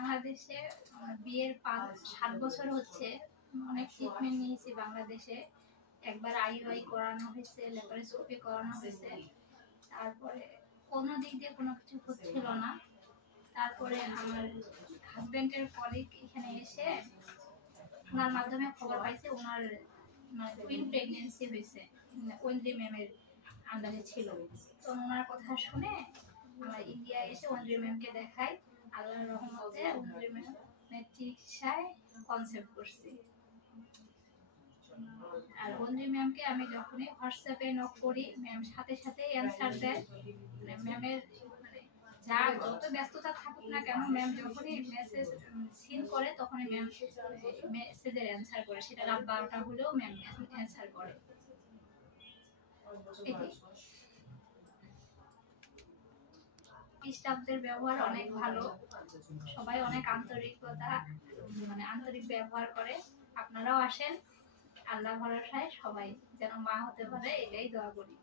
বাংলাদেশে বিয়ের 5-7 বছর হচ্ছে, অনেক ট্রিটমেন্ট নিয়েছি বাংলাদেশে। একবার আইইউআই করানো হয়েছে, ল্যাপারোস্কোপি করানো হয়েছে, তারপরে কোনো দিক দিয়ে কোনো কিছু হচ্ছিল না। তারপরে আমার হাজবেন্ডের কলিগ এখানে এসে ওনার মাধ্যমে খবর পাইছে ওনার টুইন প্রেগনেন্সি হয়েছে, ঐন্দ্রি ম্যামের আন্ডারে ছিল। তো ওনার কথা শুনে আমরা ইন্ডিয়া এসে ঐন্দ্রি ম্যামকে দেখাই। আল্লাহর রহমতে ঐন্দ্রি ম্যামের চিকিৎসায় কনসেপ্ট করছি। আর ঐন্দ্রি ম্যামকে আমি যখনই হোয়াটসঅ্যাপে নক করি, ম্যাম সাথে সাথে অ্যান্সার দেয়। ম্যামের যা যত ব্যস্ততা থাকুক না কেন, ম্যাম যখনই মেসেজ সিন করে তখনই ম্যাম মেসেজের অ্যান্সার করে, সেটা রাত 12টা হলেও ম্যাম অ্যান্সার করে। স্টাফদের ব্যবহার অনেক ভালো, সবাই অনেক আন্তরিক ব্যবহার করে। আপনারাও আসেন, আল্লাহ ভরসায় সবাই যেন মা হতে পারে, এটাই দোয়া করি।